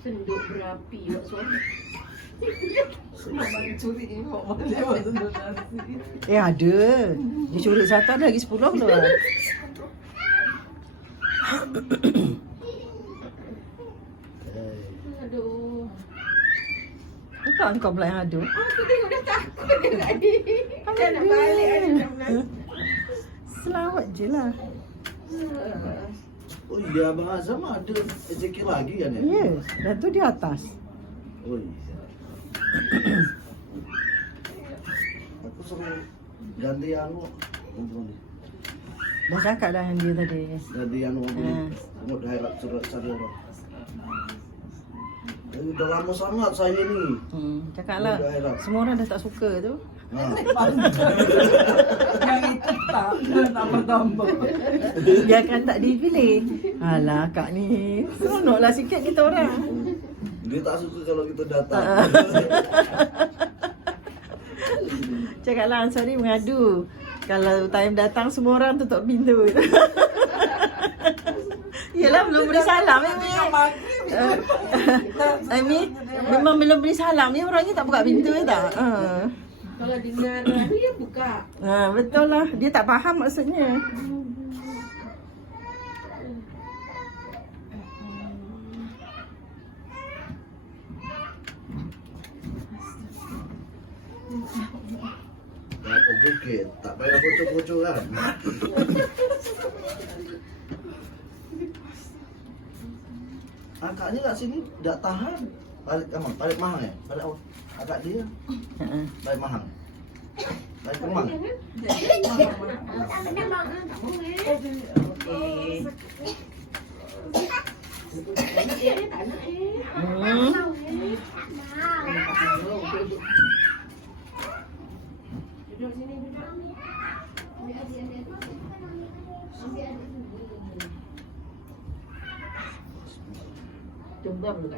Senduk berapi buat suami. Abang curi mak boleh waktu donasi. Ada. Dia curi satu ada lagi 10 keluar. Aduh. Bukan kau pula yang ada. Aku tengok dah takut dia tadi. Dia nak balik ada nak menangis. Selamat je lah. Oh iya, Abang Azam ada rezeki lagi kan ya? Ya, dan tu di atas. Oh iya. Aku suruh ganti anu. Dah cakap dah yang dia tadi. Ganti anu tengok dah harap surat saya orang. Udah lama sangat saya ni. Cakap lah. Semua orang dah tak suka tu. Ha. Yang itu tak tambah-tambah. Dia akan tak dipilih. Alah kak ni. Seronoklah sikit kita orang. Dia tak suka kalau kita datang. Cakap lah Ansari mengadu. Kalau time datang semua orang tutup pintu. Yelah belum beri salam Amy. Amy memang belum beri salam ni orangnya tak buka pintu tak. Kalau dengar lagu dia buka. Betul lah. Dia tak faham maksudnya. Apa bukit? Tak payah bocor-bocor kan? Akaknya kat sini tak tahan. Balik Mahang ya? Balik apa? Akak dia. Balik Mahang. Balik Kemang. Duduk sini, duduk. Tumbang juga.